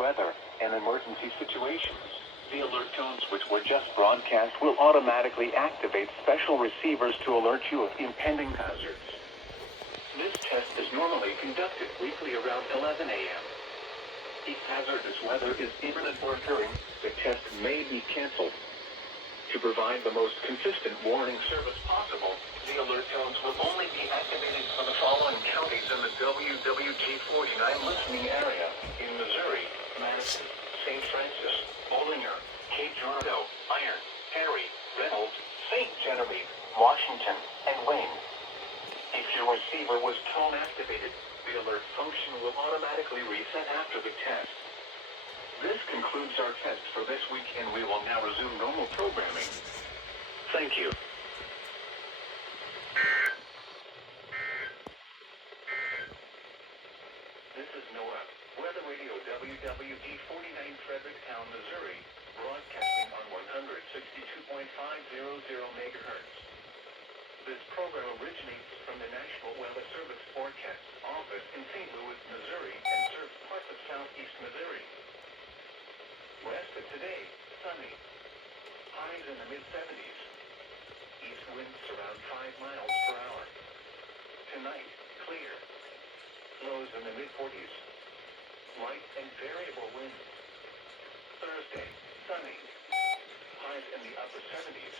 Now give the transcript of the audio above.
weather and emergency situations. The alert tones which were just broadcast will automatically activate special receivers to alert you of impending hazards. This test is normally conducted weekly around 11 a.m. If hazardous weather is imminent or occurring, the test may be canceled. To provide the most consistent warning service possible, the alert tones will only be activated for the following counties in the WWG49 listening area in Missouri: Madison, St. Francis, Bollinger, Cape Girardeau, Iron, Perry, Reynolds, St. Genevieve, Washington, and Wayne. If your receiver was tone activated, the alert function will automatically reset after the test. This concludes our test for this week, and we will now resume normal programming. Thank you. This is NOAA, Weather Radio WWG49 Fredericktown, Missouri, broadcasting on 162.500 megahertz. This program originates from the National Weather Service Forecast Office in St. Louis, Missouri, and serves parts of southeast Missouri. West of today, sunny. Highs in the mid-70s. East winds around 5 miles per hour. Tonight, clear. Lows in the mid-40s. Light and variable winds. Thursday, sunny. Highs in the upper 70s.